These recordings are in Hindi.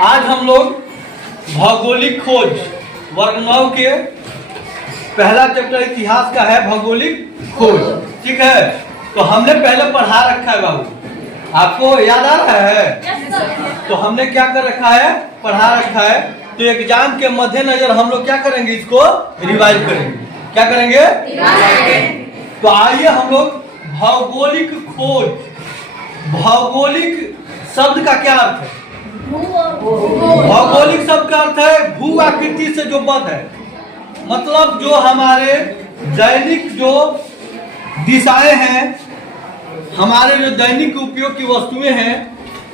आज हम लोग भौगोलिक खोज वर्ग 9 के पहला चैप्टर इतिहास का है भौगोलिक खोज। ठीक है, तो हमने पहले पढ़ा रखा है बाबू, आपको याद आ रहा है? तो हमने क्या कर रखा है, पढ़ा रखा है। तो एग्जाम के मद्देनजर हम लोग क्या करेंगे, इसको रिवाइज करेंगे। क्या करेंगे? तो आइए हम लोग भौगोलिक खोज। भौगोलिक शब्द का क्या अर्थ है? भौगोलिक शब्द का अर्थ है भू आकृति से जो बंध है, मतलब जो हमारे दैनिक जो दिशाएं हैं, हमारे जो दैनिक उपयोग की वस्तुएं हैं,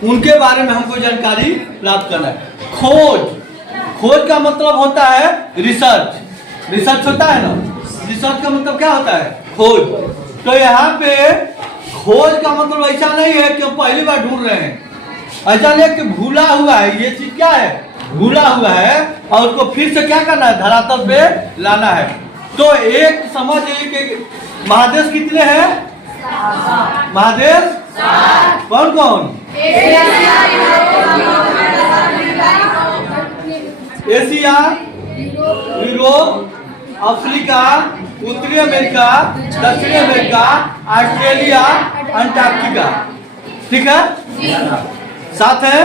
उनके बारे में हमको जानकारी प्राप्त करना है। खोज का मतलब होता है रिसर्च। रिसर्च होता है ना, रिसर्च का मतलब क्या होता है? खोज। तो यहाँ पे खोज का मतलब ऐसा नहीं है कि हम पहली बार ढूंढ रहे हैं, ऐसा नहीं कि भूला हुआ है। ये चीज क्या है? भूला हुआ है, और उसको फिर से क्या करना है, धरातल पे लाना है। तो एक समझ कि महादेश कितने हैं? महादेश कौन कौन? एशिया, यूरोप, अफ्रीका, उत्तरी अमेरिका, दक्षिणी अमेरिका, ऑस्ट्रेलिया, अंटार्कटिका। ठीक है, साथ है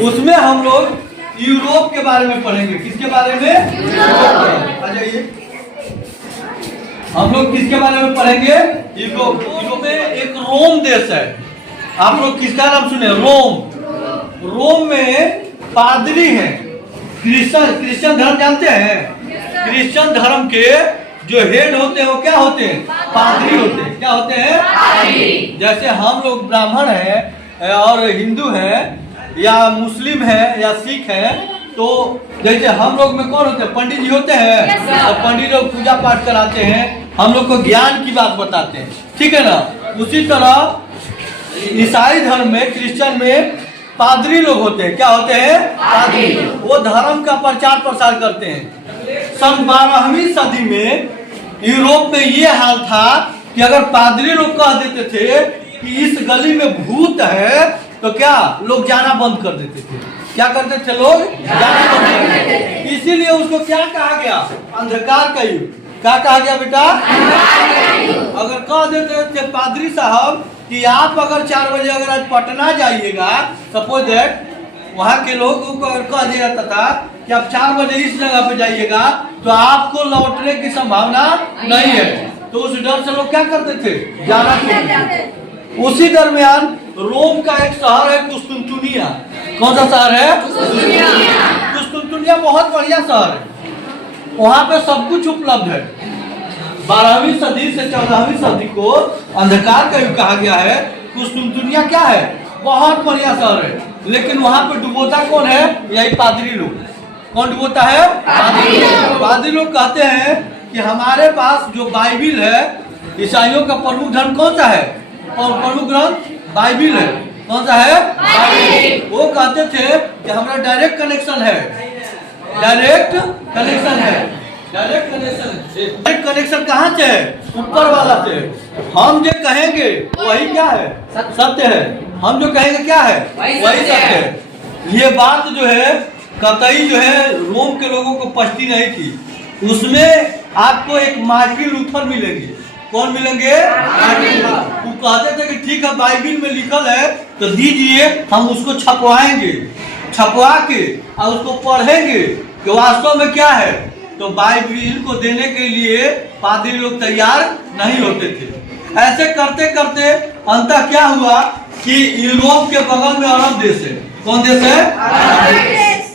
उसमें हम लोग यूरोप के बारे में पढ़ेंगे। किसके बारे में? यूरोप। आ जाइए, हम लोग किसके बारे में पढ़ेंगे? यूरोप। यूरोप में एक रोम देश है, आप लोग किसका नाम सुने? रोम। रोम में पादरी हैं, क्रिश्चियन धर्म जानते हैं? क्रिश्चियन धर्म के जो हेड होते हैं वो क्या होते हैं? पादरी होते हैं। क्या होते हैं? पादरी। जैसे हम लोग ब्राह्मण हैं और हिंदू हैं या मुस्लिम हैं या सिख हैं, तो जैसे हम लोग में कौन होते हैं? पंडित जी होते हैं। और पंडित लोग पूजा पाठ कराते हैं, हम लोग को ज्ञान की बात बताते हैं। ठीक है ना? उसी तरह ईसाई धर्म में, क्रिश्चियन में पादरी लोग होते हैं। क्या होते हैं? पादरी। वो धर्म का प्रचार प्रसार करते हैं। सन 12वीं सदी में यूरोप में ये हाल था कि अगर पादरी लोग कह देते थे कि इस गली में भूत है, तो क्या लोग जाना बंद कर देते थे? क्या करते थे लोग? जाना बंद कर देते थे। इसीलिए उसको क्या कहा गया? अंधकार का युग। क्या कहा गया बेटा? अगर कह देते थे पादरी साहब कि आप अगर 4 बजे अगर आज पटना जाइएगा, सपोज दैट वहाँ के लोगों को अगर कह दिया जाता था कि आप 4 बजे इस जगह पे जाइएगा, तो आपको लौटने की संभावना नहीं है, तो उस डर से लोग क्या करते थे? जाना छोड़ते थे। उसी दरमियान रोम का एक शहर है कुस्तुनतुनिया। कौन सा शहर है? कुस्तुनतुनिया बहुत बढ़िया शहर है, वहाँ पे सब कुछ उपलब्ध है। 12वीं सदी से 14वीं सदी को अंधकार का युग कहा गया है। कुस्तुनतुनिया क्या है? बहुत बढ़िया शहर है, लेकिन वहाँ पे डुबोता कौन है? यही पादरी लोग। कौन डुबोता है? पादरी लोग। पादरी लोग कहते हैं कि हमारे पास जो बाइबिल है, ईसाइयों का प्रमुख धर्म कौन सा है? और प्रमुख ग्रंथ बाइबिल है। कौन सा है? बाइबिल। वो कहते थे कि हमारा डायरेक्ट कनेक्शन है। डायरेक्ट कनेक्शन है। डायरेक्ट कनेक्शन कहाँ से है? ऊपर वाला से। हम जो कहेंगे वही क्या है? सत्य है। हम जो कहेंगे क्या है? वही सत्य है। ये बात जो है कतई जो है रोम के लोगों को पछती नहीं थी। उसमें आपको एक मार्टिन लूथर मिलेंगे। कौन मिलेंगे? वो कहते थे कि ठीक है, बाइबिल में लिखल है तो दीजिए, हम उसको छपवाएंगे, छपवा के और उसको पढ़ेंगे कि वास्तव में क्या है। तो बाइबिल को देने के लिए पादरी लोग तैयार नहीं होते थे। ऐसे करते करते अंततः क्या हुआ कि यूरोप के बगल में अरब देश है। कौन देश है?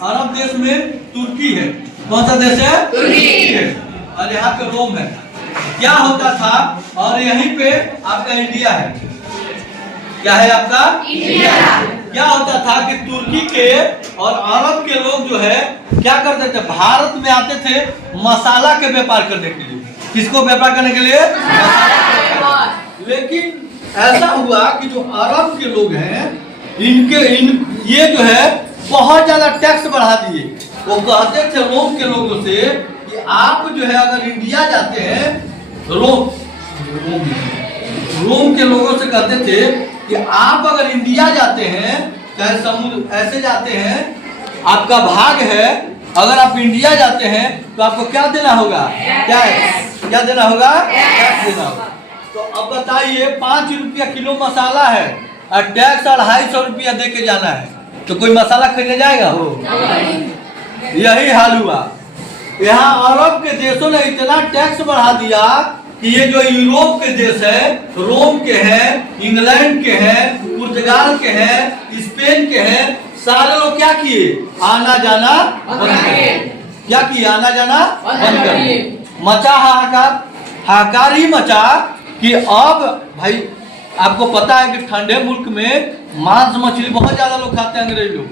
अरब देश में तुर्की है। कौन सा देश है? तुर्की है। और यहाँ पे रोम है। क्या होता था, और यहीं पे आपका इंडिया है। क्या है आपका? इंडिया। क्या होता था कि तुर्की के और अरब के लोग जो है क्या करते थे, भारत में आते थे मसाला के व्यापार करने के लिए। किसको व्यापार करने के लिए? लेकिन ऐसा हुआ कि जो अरब के लोग हैं ये जो है बहुत ज्यादा टैक्स बढ़ा दिए। वो कहते थे रोम के लोगों से कि आप जो है अगर इंडिया जाते हैं, रोम के लोगों से कहते थे कि आप अगर इंडिया जाते हैं, चाहे समुद्र ऐसे जाते हैं, आपका भाग है। अगर आप इंडिया जाते हैं तो आपको क्या देना होगा? टैक्स। क्या देना होगा? टैक्स देना होगा। तो अब बताइए 5 रुपया किलो मसाला है और टैक्स 250 रुपया दे के जाना है, तो कोई मसाला खरीदने जाएगा हो? यही हाल हुआ। यहाँ अरब के देशों ने इतना टैक्स बढ़ा दिया कि ये जो यूरोप के देश है, रोम के हैं, इंग्लैंड के हैं, पुर्तगाल के हैं, स्पेन के हैं, सारे लोग क्या किए? आना जाना बंद कर। क्या किए? आना जाना बंद कर। मचा हाहाकार, हाहाकार ही मचा कि अब भाई आपको पता है कि ठंडे मुल्क में मांस मछली बहुत ज्यादा लोग खाते हैं अंग्रेज लोग,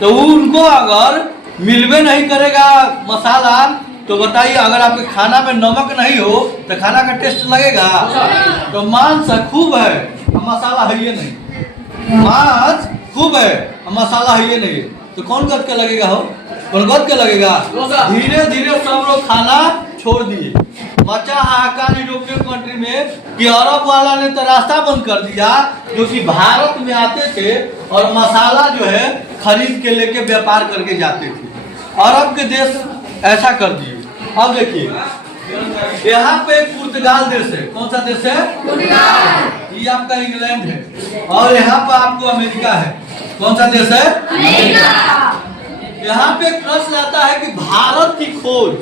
तो उनको अगर मिलवे नहीं करेगा मसाला, तो बताइए अगर आपके खाना में नमक नहीं हो तो खाना का टेस्ट लगेगा? तो मांस खूब है, मसाला है ये नहीं। मांस खूब है, मसाला है ये नहीं, तो कौन गद का लगेगा हो? कौन गद का लगेगा? धीरे धीरे सब लोग खाना छोड़ दिए। मचा हाहाकार यूरोपियन कंट्री में कि अरब वाला ने तो रास्ता बंद कर दिया, जो कि भारत में आते थे और मसाला जो है खरीद के लेके व्यापार करके जाते थे। अरब के देश ऐसा कर दिए। अब देखिए यहाँ पे पुर्तगाल देश है। कौन सा देश है? पुर्तगाल। ये आपका इंग्लैंड है और यहाँ पर आपको अमेरिका है। कौन सा देश है? अमेरिका। यहाँ पे प्रश्न आता है कि भारत की खोज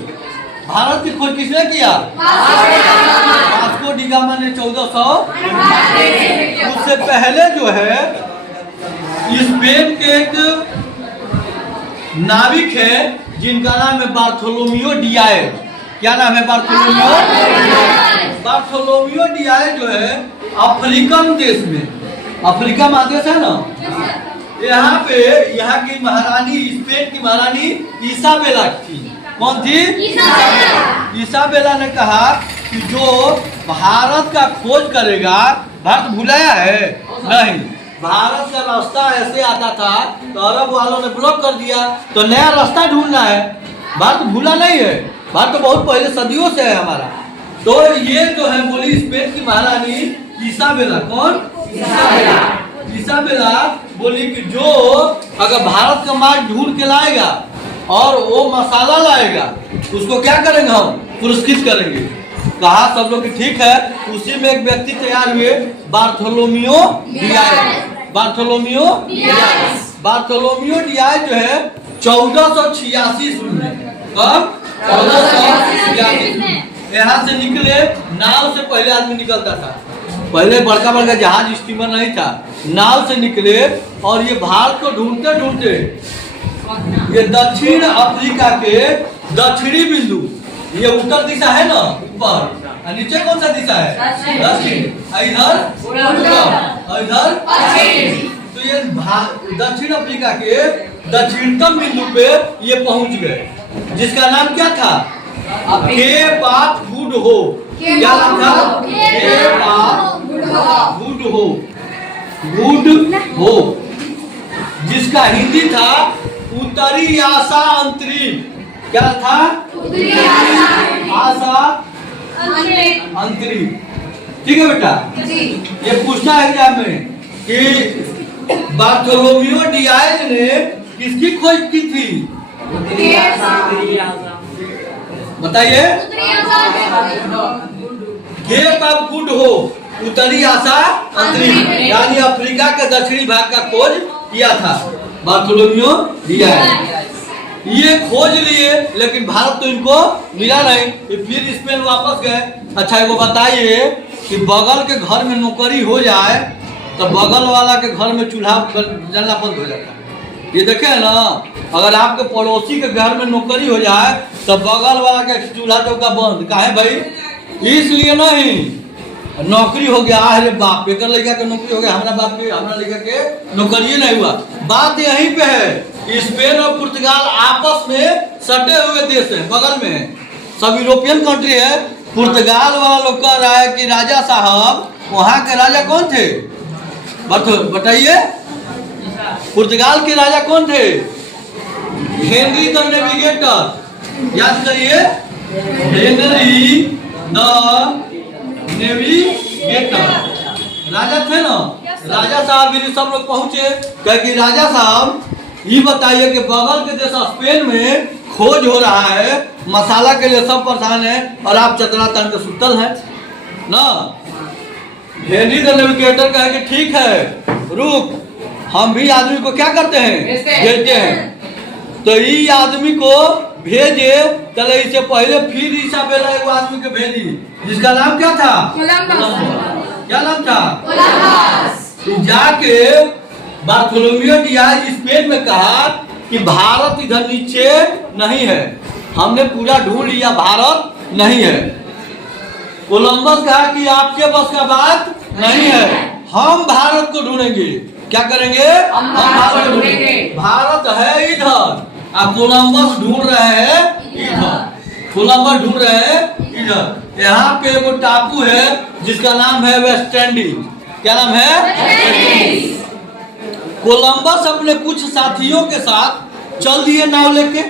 किसने किया? वास्को डी गामा ने 1400। उससे पहले जो है स्पेन के एक नाविक है जिनका नाम है बार्थोलोमियो डियाज। क्या नाम है? बार्थोलोमियो डियाज जो है अफ्रीकन देश में, अफ्रीका महादेश है ना, यहाँ पे यहाँ की महारानी, स्पेन की महारानी इसाबेला थी। कौन थी? इसाबेला ने कहा कि जो भारत का खोज करेगा, भारत भुलाया है नहीं, भारत का रास्ता ऐसे आता था तो अरब वालों ने ब्लॉक कर दिया, तो नया रास्ता ढूंढना है। भारत भूला नहीं है, भारत तो बहुत पहले सदियों से है हमारा। तो ये जो है बोली स्पेन की महारानी इसाबेला। कौन? इसाबेला बोली कि जो अगर भारत का माल ढूंढ के लाएगा और वो मसाला लाएगा, उसको क्या करेंगे? हम पुरस्कृत करेंगे। कहा सब लोग ठीक है। उसी में एक व्यक्ति तैयार हुए, बार्थोलोमियो डियाज। बार्थोलोमियो डियाज जो है 1486 में, कब? 1486 में यहाँ से निकले। नाव से पहले आदमी निकलता था, पहले बड़का बड़का जहाज स्टीमर नहीं था, नाव से निकले और ये भारत को ढूंढते ढूंढते ये दक्षिण अफ्रीका के दक्षिणी बिंदु, ये उत्तर दिशा है ना ऊपर, नीचे कौन सा दिशा है? दक्षिण। इधर इधर पश्चिम। तो ये दक्षिण अफ्रीका के दक्षिणतम बिंदु पे ये पहुंच गए, जिसका नाम क्या था? Cape of Good Hope. क्या नाम था? केप ऑफ गुड होप, जिसका हिंदी था उत्तरी आशा अंतरिम। क्या था? आशा अंतरिम। ठीक है बेटा, ये पूछना है एग्जाम में कि बार्थोलोमियो डियाज ने किसकी खोज की थी? बताइए। केप ऑफ गुड होप, उत्तरी आशा अंतरिम, यानी अफ्रीका के दक्षिणी भाग का खोज किया था बार्थोलोमियो डियाज। ये खोज लिए, लेकिन भारत तो इनको मिला नहीं, फिर स्पेन वापस गए। अच्छा एगो बताइए कि बगल के घर में नौकरी हो जाए तो बगल वाला के घर में चूल्हा जलना बंद हो जाता है। ये देखे है ना, अगर आपके पड़ोसी के घर में नौकरी हो जाए तो बगल वाला के चूल्हा चौका बंद। काहे भाई? इसलिए नहीं, नौकरी हो गया है बाप, एक लड़का के नौकरी हो गया, हमारा बाप के, हमारा लड़का के नौकरी नहीं हुआ। बात यहीं पे है, स्पेन और पुर्तगाल आपस में सटे हुए देश है, बगल में सब यूरोपियन कंट्री है। पुर्तगाल वाला लोग कह रहा है कि राजा साहब, वहाँ के राजा कौन थे? बताइए। पुर्तगाल के राजा कौन थे? Henry the navigator. याद करिए, हेनरी द नेविगेटर राजा थे ना। राजा साहब भी सब लोग पहुंचे, क्योंकि राजा साहब ये बताइए कि बगल के देश स्पेन में खोज हो रहा है, मसाला के लिए सब परेशान है, और आप चतरा तान के सुतल है ना। हेनरी द नेविगेटर कहे कि ठीक है रुक, हम भी आदमी को क्या करते हैं, भेजते हैं। तो ये आदमी को भेजे, चले इससे पहले फिर इसाबेला एक आदमी को भेजी, जिसका नाम क्या था, कोलंबस। क्या नाम था, कोलंबस। जाके बार्थोलोमेओ डियाज स्पेन में कहा कि भारत इधर नीचे नहीं है, हमने पूरा ढूंढ लिया, भारत नहीं है। कोलंबस कहा कि आपके बस का बात नहीं है, हम भारत को ढूंढेंगे। क्या करेंगे, हम भारत को ढूंढेंगे। भारत है इधर, अब कोलंबस ढूंढ रहे हैं इधर, कोलंबस ढूंढ रहे हैं इधर। यहाँ पे वो टापू है जिसका नाम है वेस्ट इंडीज। क्या नाम है, कोलंबस अपने कुछ साथियों के साथ चल दिए नाव लेके।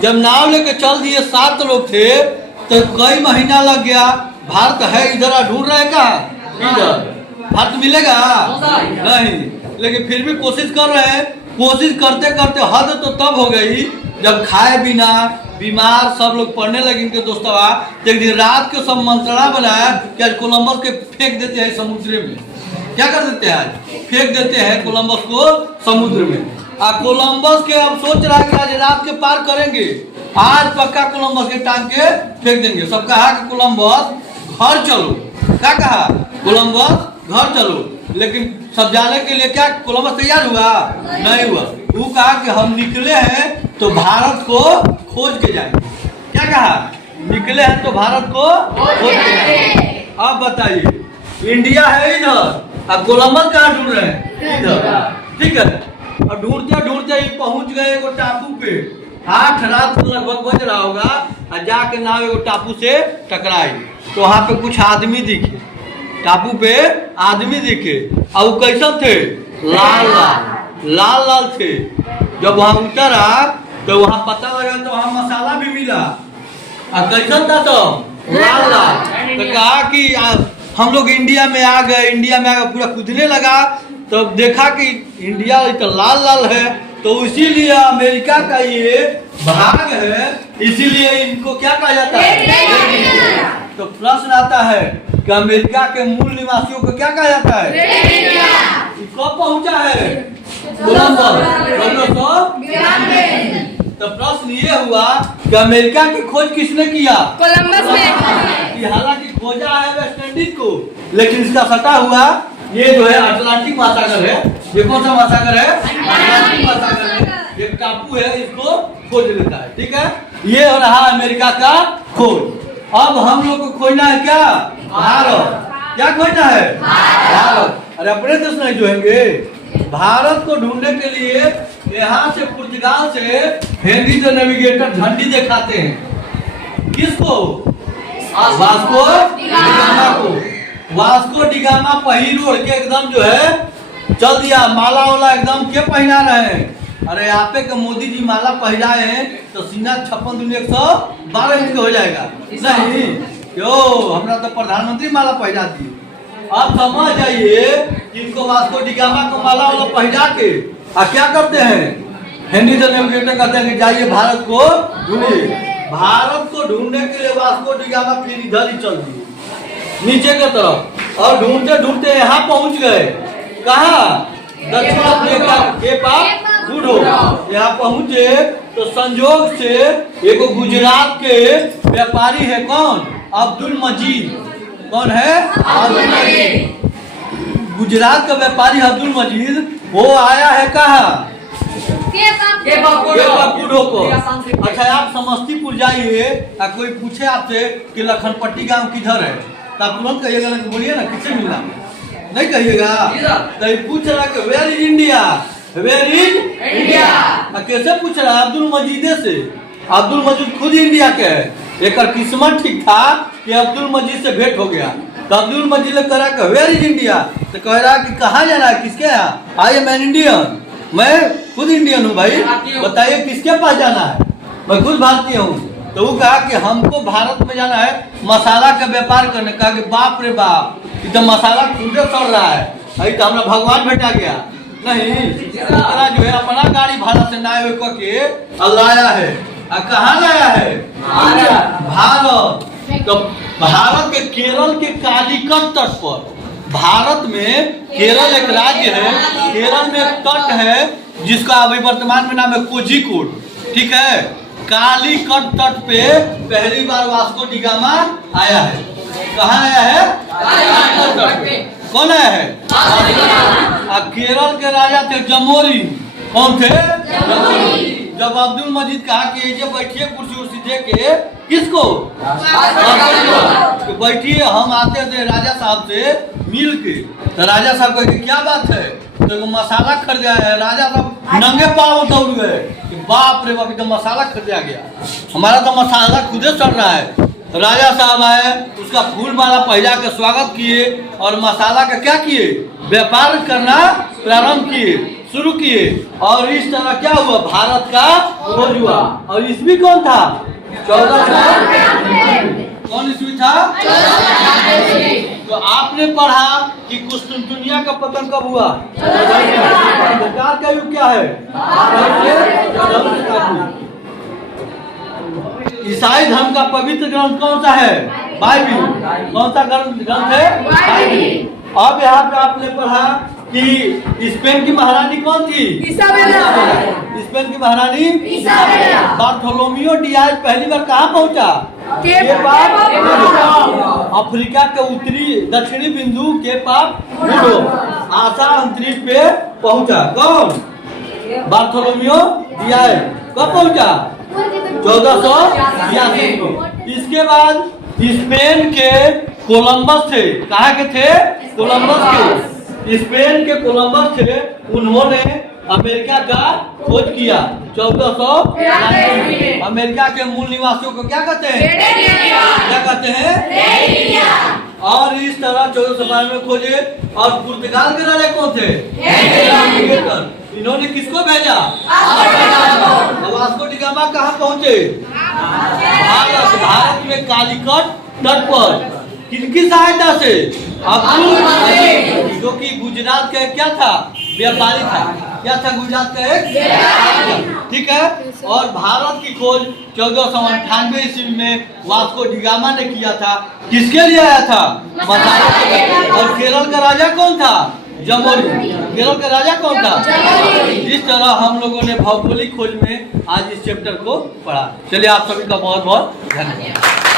जब नाव लेके चल दिए, 7 लोग थे, तो कई महीना लग गया। भारत है इधर, ढूंढ रहे कहाँ, इधर। भारत मिलेगा नहीं, लेकिन फिर भी कोशिश कर रहे हैं। कोशिश करते करते हद तो तब हो गई जब खाए बिना बीमार सब लोग पढ़ने लगे इनके दोस्तवा। एक दिन रात के सब मंत्रणा बनाया कि आज कोलंबस के फेंक देते हैं समुद्र में। क्या कर देते हैं, आज फेंक देते हैं कोलंबस को समुद्र में। कोलंबस के अब सोच रहा है कि आज रात के पार करेंगे, आज पक्का कोलंबस के टांग के फेंक देंगे। सब कहा कि कोलंबस घर चलो। क्या कहा, कोलंबस घर चलो। लेकिन सब जाने के लिए क्या कोलंबस तैयार हुआ, नहीं हुआ। वो कहा कि हम निकले हैं तो भारत को खोज के जाएंगे। क्या कहा, निकले हैं तो भारत को खोज के जाएंगे। अब बताइए, इंडिया है इधर, अब कोलंबस कहाँ ढूंढ रहे हैं, इधर। ठीक है, और ढूंढते ढूंढते ही पहुंच गए एगो टापू पे। 8 रात को लगभग बज रहा होगा, और जाके नाव एगो टापू से टकराई। तो वहां पे कुछ आदमी दिखे, टापू पे आदमी दिखे, और वो कैसा थे, लाल लाल लाल लाल थे। जब वहां उतरा तो वहां पता लगा तो वहां मसाला भी मिला। और कैसा था, तो लाल लाल। तो कहा कि हम लोग इंडिया में आ गए, इंडिया में आकर पूरा कूदने लगा। तो देखा कि इंडिया तो लाल लाल है, तो इसीलिए अमेरिका का ये भाग है, इसीलिए इनको क्या कहा जाता है। तो प्रश्न आता है कि अमेरिका के मूल निवासियों को क्या कहा जाता है, कब पहुंचा है कोलंबस, तो प्रश्न ये हुआ कि अमेरिका की खोज किसने किया, कोलंबस ने। हालांकि खोजा है वेस्ट इंडीज को, लेकिन इसका सटा हुआ ये जो है अटलांटिक महासागर है। ये कौन सा महासागर है, अटलांटिक महासागर है। एक टापू है, इसको खोज लेता है। ठीक है, ये हो रहा अमेरिका का खोज। अब हम लोग को खोजना है क्या, भारत। क्या खोजना है, भारत। अरे अपने देश नहीं जोएंगे, भारत को ढूंढने के लिए यहाँ से पुर्तगाल से हेनरी द नेविगेटर झंडी दिखाते हैं। किसको, वास्को डिगामा को। वास्को डिगामा पहिर ओढ़ के एकदम जो है चल दिया। माला वाला एकदम के पहना रहे हैं। अरे आपे के मोदी जी माला पहनाए हैं तो सीना 56 दूनी 112 इंच हो जाएगा। नहीं क्यों, हमरा तो प्रधानमंत्री माला पहना दिए। अब समझ जाइए इनको वास्को डिगामा को माला वाला पहना के क्या करते हैं, हेनरी द नेविगेटर कहते हैं कि जाइए भारत को ढूंढिए। भारत को ढूंढने के लिए वास्को डिगामा फिर इधर ही चल दिए नीचे की तरफ, और ढूंढते ढूंढते यहाँ पहुंच गए। कहाँ, दक्षिण अफ्रीका के पास गुडो। यहाँ पहुंचे तो संजोग से एक गुजरात के व्यापारी है, कौन, अब्दुल मजीद। कौन है, अब्दुल मजीद। गुजरात का व्यापारी अब्दुल मजीद, वो आया है कहाँ, केपापुडो को। अच्छा, आप समस्तीपुर जाइए, कोई पूछे आपसे कि लखनपट्टी गांव किधर है, तो आप तुरंत कहिएगा ना, बोलिए ना किससे मिलना, नहीं कहिएगा। तो पूछ रहा कि where is India, where is India. कैसे पूछ रहा, अब्दुल मजीदे से। अब्दुल मजीद खुद इंडिया के है। एक किस्मत ठीक था कि अब्दुल मजीद से भेंट हो गया। तो अब्दुल मजीद ने कहा कि वेयर इज इंडिया, तो कह रहा कि कहाँ जाना है, किसके यहाँ, आई एम एन इंडियन, मैं खुद इंडियन हूँ भाई, बताइए किसके पास जाना है, मैं खुद भारतीय हूँ। तो वो कहा कि हमको भारत में जाना है मसाला का व्यापार करने। कहा कि बाप रे बाप, ये तो मसाला खुदे चल रहा है, अभी तो हमारा भगवान भेटा गया। नहीं, दूसरा जो है अपना गाड़ी भाड़ा से नाय के लाया है। कहाँ लाया है? भारत। तो भारत के केरल के कालीकट तट पर, भारत में केरल एक राज्य है, केरल में एक तट है जिसका अभी वर्तमान में नाम है कोझिकोड, ठीक है। कालीकट तट पे पहली बार वास्को डी गामा आया है। कहाँ आया है? कालीकट तट पे। कौन आया है? केरल के राजा थे जमोरी। कौन थे? जमोरी। जब अब्दुल मजीद कहा कि ये बैठिए कुर्सी उर्सी दे के, किसको? तो बैठिए, हम आते थे राजा साहब से मिल के। तो राजा साहब कहे क्या बात है? तो मसाला खरीदा है। राजा साहब नंगे पाँव दौड़ गए कि बाप रे बाप, एकदम मसाला खरीदा गया, हमारा तो मसाला खुदे चढ़ रहा है। राजा साहब आए, उसका फूल माला पहना के स्वागत किए और मसाला का क्या किए? व्यापार करना प्रारंभ किए, शुरू किए। और इस तरह क्या हुआ? भारत का खोज हुआ। और ईस्वी कौन था? 1493। कौन ईस्वी था? 1493। तो आपने पढ़ा कि कुस्तुनतुनिया का पतन कब हुआ? सरकार का युग क्या है? ईसाई धर्म का पवित्र ग्रंथ कौन सा है? बाइबिल। कौन सा ग्रंथ है? बाइबिल। अब यहाँ पे आपने पढ़ा कि स्पेन की महारानी कौन थी? इसाबेला। स्पेन की महारानी इसाबेला। बार्थोलोमियो डियाज पहली बार कहाँ पहुँचा? अफ्रीका के उत्तरी दक्षिणी बिंदु केप ऑफ गुड होप, आशा अंतरिक्ष पे पहुँचा। कौन? Bartolomeu Diaz. कब पहुँचा? 1482 को। इसके बाद स्पेन के कोलंबस थे। कहाँ के थे? कोलंबस के। स्पेन के कोलंबस थे, उन्होंने अमेरिका का खोज किया 1493। अमेरिका के मूल निवासियों को क्या कहते हैं? क्या कहते हैं? और इस तरह 1492 में खोजे। और पुर्तगाल के राजा कौन थे? इन्होंने किसको भेजा? वास्को डी गामा कहाँ पहुँचे? भारत। भारत में कालीकट तट पर किनकी सहायता से? अब्दुल मजीद, जो कि गुजरात का क्या था? व्यापारी था। क्या था? गुजरात का एक, ठीक है। और भारत की खोज 1498 ईस्वी में वास्को डी गामा ने किया था। किसके लिए आया था? मसाला के लिए। और केरल का राजा कौन था? जमोरी। केरल का राजा कौन था? इस तरह हम लोगों ने भौगोलिक खोज में आज इस चैप्टर को पढ़ा। चलिए, आप सभी का बहुत बहुत धन्यवाद।